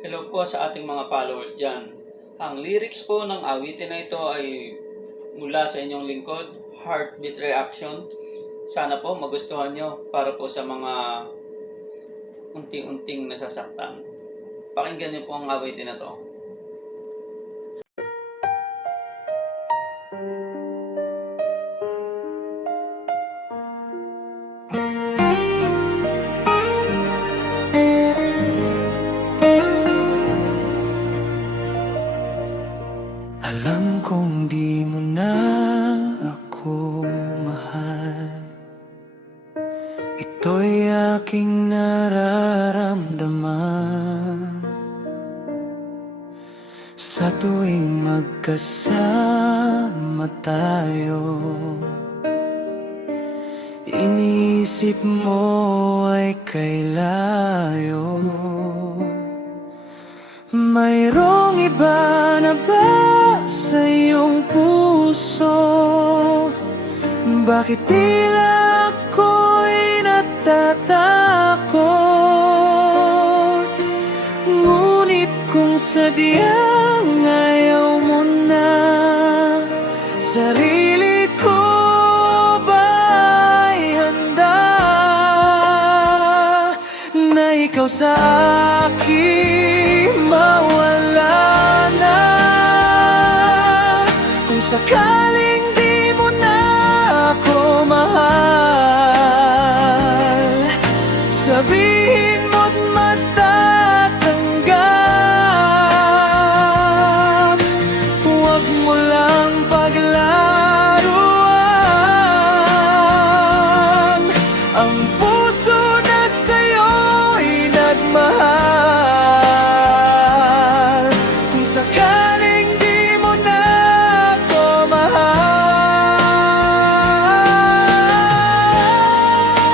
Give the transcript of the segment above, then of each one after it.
Hello po sa ating mga followers dyan. Ang lyrics po ng awitin na ito ay mula sa inyong lingkod, Heartbeat Reaction. Sana po magustuhan nyo para po sa mga unti-unting nasasaktan. Pakinggan nyo po ang awitin na to. Alam kong di mo na ako mahal. Ito'y aking nararamdaman. Sa tuwing magkasama tayo, iniisip mo ay kay layo. Mayroong iba na ba sa iyong puso? Bakit tila ako'y natatakot? Ngunit kung sadyang ayaw mo na, sarili ko ba'y handa na ikaw sa akin mawala na? Kung sakaling di mo na ako mahal, sabihin mo't matatanggap. Huwag mo lang paglaruan ang puso na sa'yo'y nagmahal. Kung sakaling di mo na ako mahal,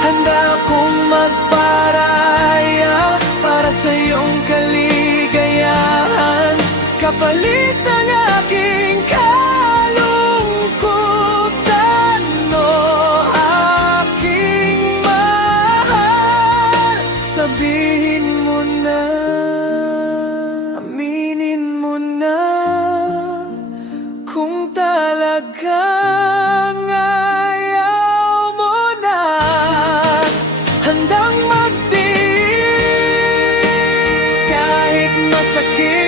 handa akong magparaya para sa iyong kaligayahan, kapalit ng aking kalungkutan. O aking mahal, sabihin mo na, aminin mo na, kung talagang ayaw mo na, handang magtiis kahit masakit.